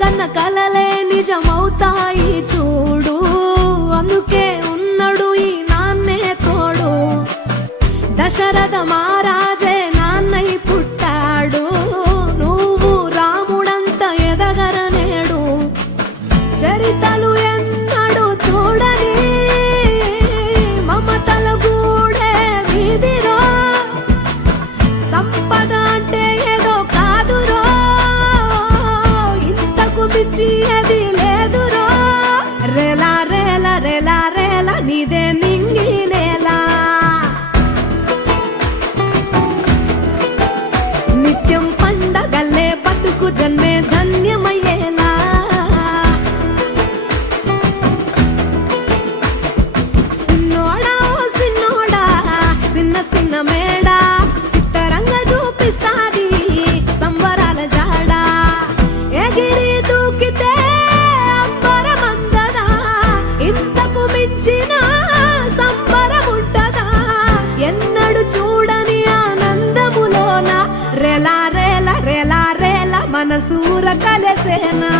కన్న కలలే నిజమవుతాయి చూడు, అందుకే ఉన్నాడు ఈ నాన్నే తోడు. దశరథ మహారాజే నాన్నై పుట్టాడు, నువ్వు రాముడంత ఎదగరనేడు. చరితలు ఎన్నడు చూడని మమతల గూడే వీధిరో, సంపద అంటే ఏదో కాదురో, ఇంతకు మించి అది లేదురో. రేలా రేలా రేలా రేలా నీదే నింగి నేలా, నిత్యం పండగల్లే బతుకు జన్మే ధన్యమయ్యేలా. సిన్నోడా ఓ సిన్నోడా సిన్న సిన్న మేడా, సిత్తరంగా చూపిస్తాది సంబరాల జాడా. ఎగిరి దూకితే అంబరమందదా, ఇంతకు మించిన సంబరముంటదా. ఎన్నడు చూడని ఆనందములోన రేలా రేలా రేలా రేలా మనసూర కలసేనా.